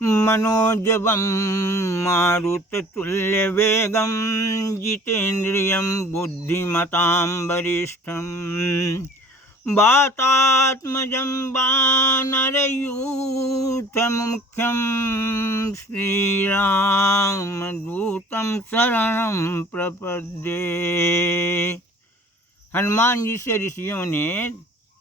मनोजवं मारुततुल्यवेगं जितेन्द्रियं बुद्धिमतां वरिष्ठं वातात्मजं वानरयूथमुख्यं श्रीरामदूतं शरणं प्रपद्ये। हनुमान जी से ऋषियों ने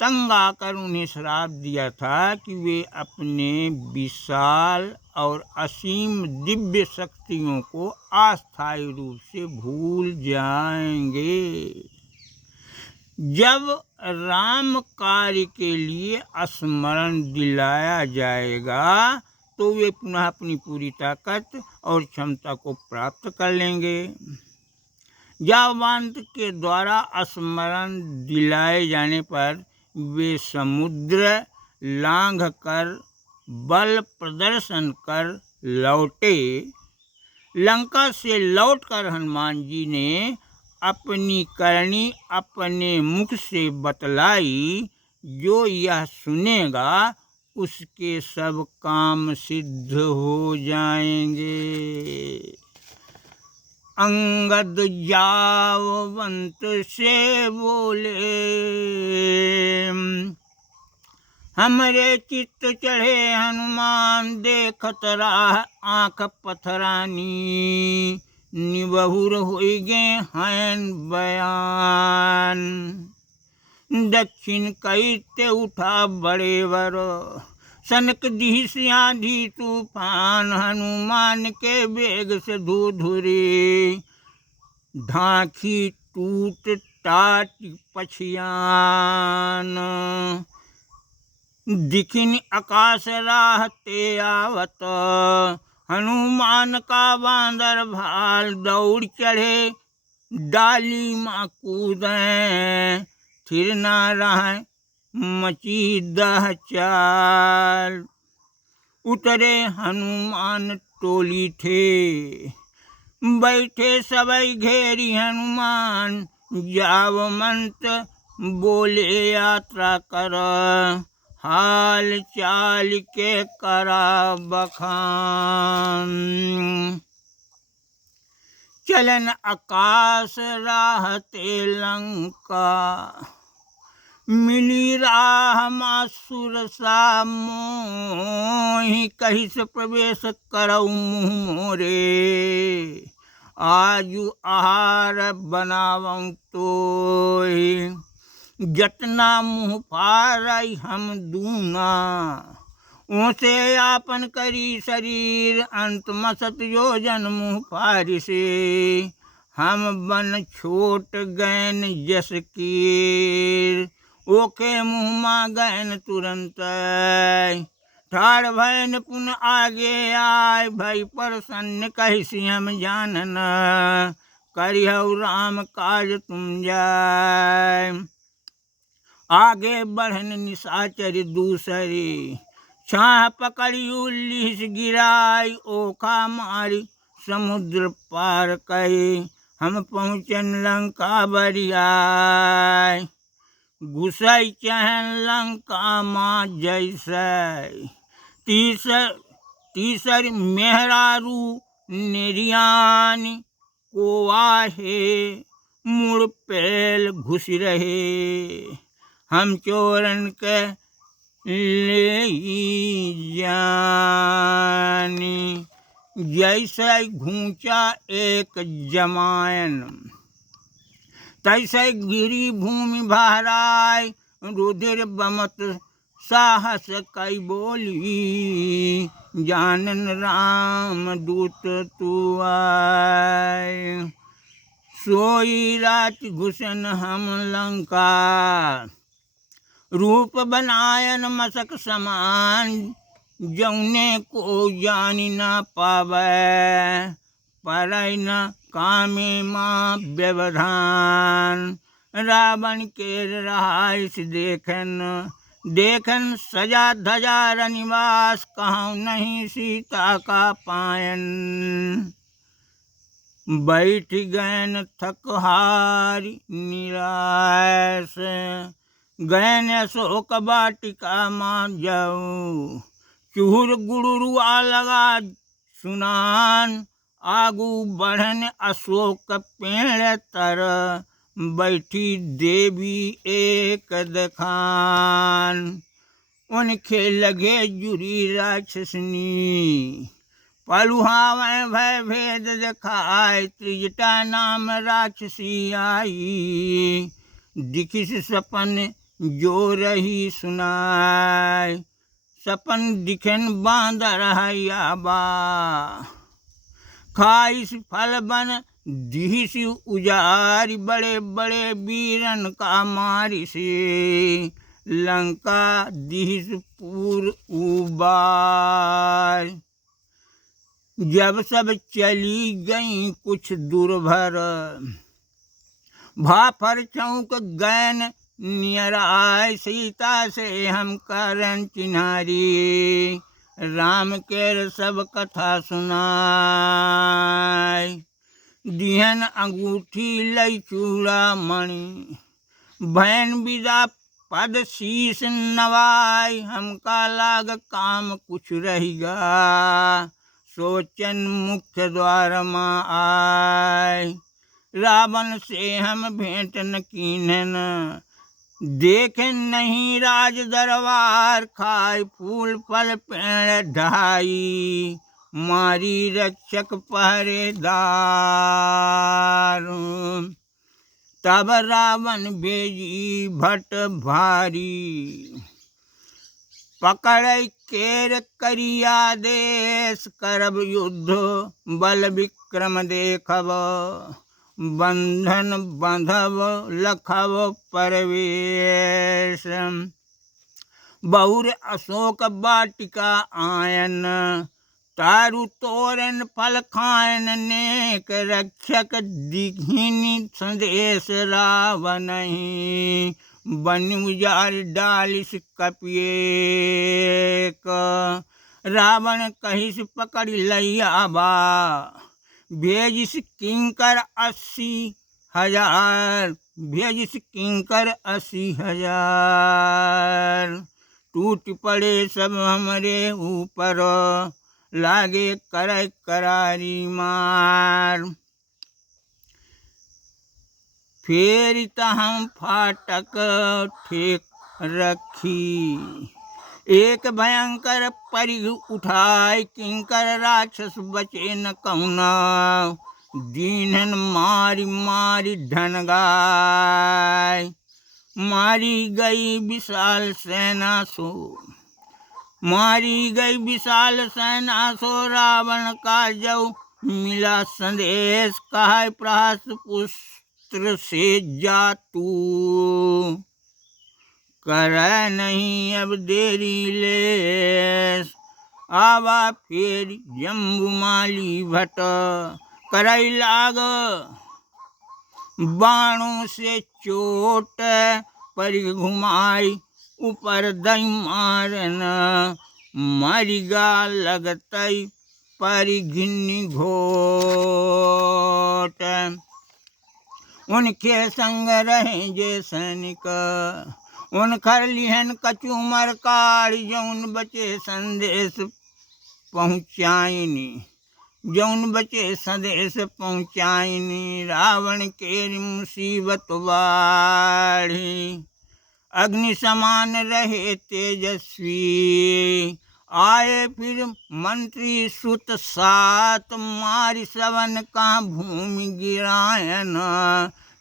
तंग आकर उन्हें श्राप दिया था कि वे अपने विशाल और असीम दिव्य शक्तियों को अस्थायी रूप से भूल जाएंगे। जब राम कार्य के लिए स्मरण दिलाया जाएगा तो वे पुनः अपनी पूरी ताकत और क्षमता को प्राप्त कर लेंगे। जावंत के द्वारा स्मरण दिलाए जाने पर वे समुद्र लांघ कर बल प्रदर्शन कर लौटे। लंका से लौटकर हनुमान जी ने अपनी करनी अपने मुख से बतलाई। जो यह सुनेगा उसके सब काम सिद्ध हो जाएंगे। अंगद जावंत से बोले, हमरे चित्त चढ़े हनुमान देखत राह आँख पथरानी। निबहुर होई गे हैं बयान, दक्षिण कैते उठा बड़े वर। सनक दिश आंधी तूफान, हनुमान के वेग से धूधुरी। ढांकी टूट टाट पछियान, दिखिन आकाश राहते आवत। हनुमान का बांदर भाल, दौड़ चढ़े डाली माँ कूदें। थिर ना रहे मची दह चाल, उतरे हनुमान टोली थे। बैठे सबई घेरी हनुमान, जावंत बोले यात्रा कर। हाल चाल के करा बखान, चलन आकाश राहते लंका। मिली राह मासुर सा मोहि, कही से प्रवेश करऊ मुँह मोरे। आजु आहार बनावं तोहि, जतना मुँह फारई हम दूना। ऊँसे आपन करी शरीर, अंत मसत योजन मुँह फारिसे। हम बन छोट गैन जस कीर, ओके मुँह मा गैन तुरंत। ठाड़ भैन पुन आगे आय, भई प्रसन्न कहिसी हम जानन। करिहु राम काज तुम जाय, आगे बढ़न निशाचर दूसरे। छाह पकड़ी उल्लीस गिराई, ओखा मारी समुद्र पार कई। हम पहुँचन लंका बरियाय, घुसई चहन लंका माँ जैसे। तीसर मेहरारू नेरियानी, को आहे मुड़ पेल घुस रहे। हम चोरन के ले जानी, जैसे घूंचा एक जमायन। तैसे गिरी भूमि बहराय, रुधिर बमत साहस कई बोली। जानन राम दूत तू आय, सोई रात घुसन हम लंका। रूप बनायन मसक समान, जौने को जानी ना पावै। परई न कामे माँ व्यवधान, रावण के रहाइश देखन सजा धजा रनिवास। कहूँ नहीं सीता का पायन, बैठ गैन थकहारी निराश। गैन अशोक वाटिका माँ जाऊ, चूर गुड़ुरुआ लगा सुनान, आगू बढ़न अशोक पेड़ तर, बैठी देवी एक दखान। उनके लगे जुरी राक्षसनी, पलुहावे भय भेद दिखाय, त्रिजटा नाम राक्षसी आई। दिखिस सपन जो रही सुनाय, सपन दिखन बांदर हयाबा, खाइस फल बन दिहिस उजारी, बड़े बड़े वीरन का मारिसे, लंका दिहिस पूर उबार। जब सब चली गई कुछ दूर भर, भाफर चौक गैन नियराय, सीता से हम करन चिन्हारी, राम केर सब कथा सुनाय। दिहन अंगूठी लई चूड़ा मणि, भैन विदा पद शीस नवाय, हमका लाग काम कुछ रहेगा, सोचन मुख्य द्वार माँ आय। रावण से हम भेंट न कीन्हन, देखे नहीं राज दरबार, खाए फूल फल पेड़ ढाई, मारी रक्षक पहरेदार। तब रावण भेजी भट भारी, पकड़ केर करिया देश, करब युद्ध बल विक्रम देखब, बंधन बंधब लखब परवेश। बहुर अशोक वाटिका आयन, तारु तोरन फल खायन, नेक रक्षक दिखिनी संदेश रावनहि, बन उजार डालिस कपिएक। रावण कहिस पकड़ लइयाबा, भेजिस किंकर 80,000, भेजिस किंकर 80,000। टूट पड़े सब हमरे ऊपर, लागे करे करारी मार। फेर हम फाटक ठेक रखी, एक भयंकर परिघ उठाय, किंकर राक्षस बचे न कहुना, दीनन मारी मारी ढनगाय। मारी गई विशाल सेना सो, मारी गई विशाल सेना सो, रावण का जब मिला संदेश, कहा प्रहस पुत्र से जा तू, करे नहीं अब देरी लेस। आवा फिर जम्बुमाली भट, करई लाग बाणों से चोट, परिघ घुमाई ऊपर दई मारन, मरिगा लगतई परिघिनी घोट। उनके संग रहे जे सैनिक, उनकर लिहन कचूमर काढ़, जौन बचे संदेश पहुँचाइनी, जौन बचे संदेश पहुँचाइनी, रावण के मुसीबत बाढ़ी। अग्नि समान रहे तेजस्वी, आए फिर मंत्री सुत सात, मारी सवन का भूमि गिरायन,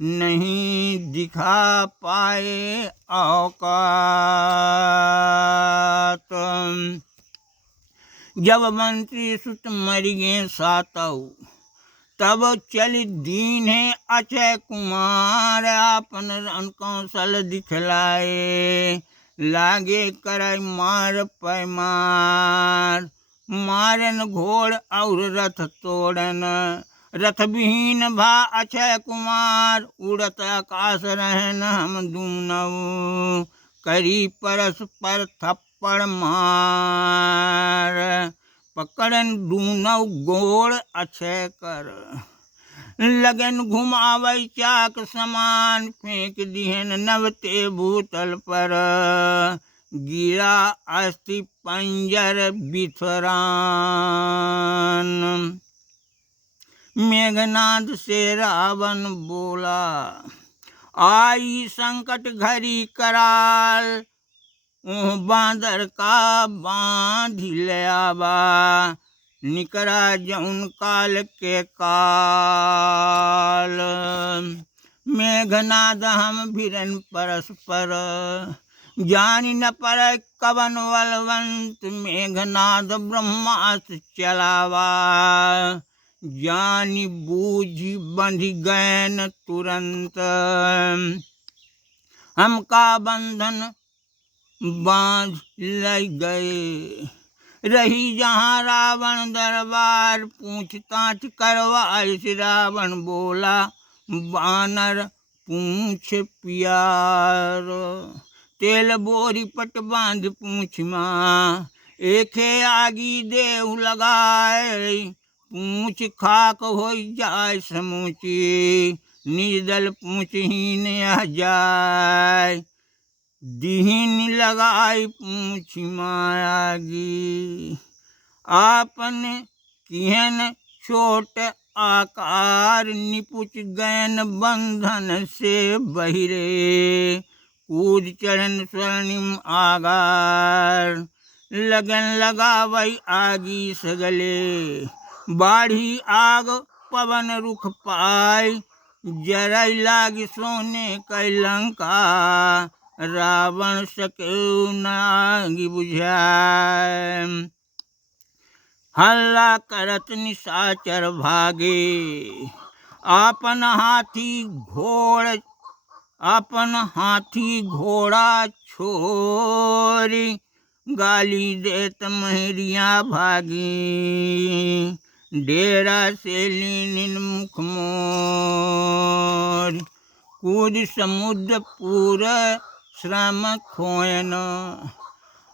नहीं दिखा पाए औकात। जब मंत्री सुत मर गए सातौ, तब चल दीन्हे अक्षय कुमार, आपन रन कौशल दिखलाए, लागे करय मार पैमार। मारन घोड़ और रथ तोड़न, रथ विहीन भा अक्षय कुमार, उड़त आकाश रहन हम दूनऊ, करी परस्पर थप्पड़ मार। पकड़न दूनऊ गोड़ अक्षय कर, लगन घुमावै चाक समान, फेंक दिहन नवते भूतल पर, गिरा अस्थि पंजर बिथरान। मेघनाद से रावण बोला, आई संकट घड़ी कराल, ऊह बांदर का बांध ले आवा, निकरा जौन काल के काल। मेघनाद हम भिरन परस्पर, जान न पर कवन बलवंत, मेघनाद ब्रह्मास्त्र चलावा, जानी बूझी बंध गैन तुरंत। हमका बंधन बांध लय गए, रही जहाँ रावण दरबार, पूछताछ करवाइस रावण बोला, बानर पूछ पियार। तेल बोरी पट बांध पूछ माँ, एके आगी देव लगाए, पूछ खाक हो जाए समूची, निज दल पूछ हीन जाए, दीहिन लगाई पूछ मायागी। आपन किहन छोट आकार, निपुच गैन बंधन से बहिरे, कूद चढ़न स्वर्णिम आगार, लगन लगावई आगी सगले, बाढ़ी आग पवन रुख पाई, जरई लाग सोने कैलंका, रावण सकेउ नागी बुझाए। हल्ला करत निशाचर भागे, आपन हाथी घोड़ा छोरी, गाली देत महरिया भागी, डेरा से लीनिन मुख मोर, कूद समुद्र पूर श्रम खोयन।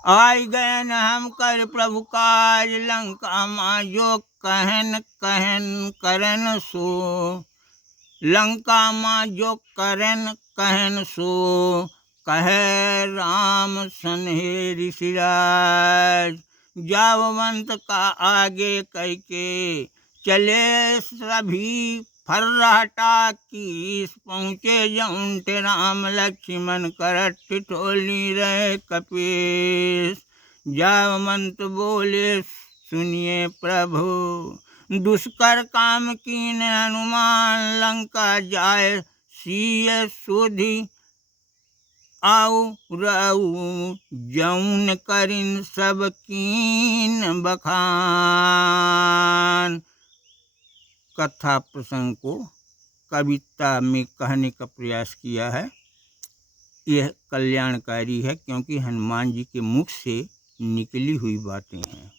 आई गयन हम कर प्रभु काज, लंका माँ जो कहन कहन करन सो, लंका माँ जो करन कहन सो, कहे राम सन्हे ऋषिराज। जावंत का आगे कह के चले सभी, फर्राटा कीस पहुँचे जौंठ, राम लक्ष्मण करत ठिठोली रहे कपीस। जावंत बोले सुनिए प्रभु, दुष्कर काम कीन हनुमान, लंका जाय सिय सुधि आऊ रऊ, जौन करिन सब कीन बखान। कथा प्रसंग को कविता में कहने का प्रयास किया है। यह कल्याणकारी है क्योंकि हनुमान जी के मुख से निकली हुई बातें हैं।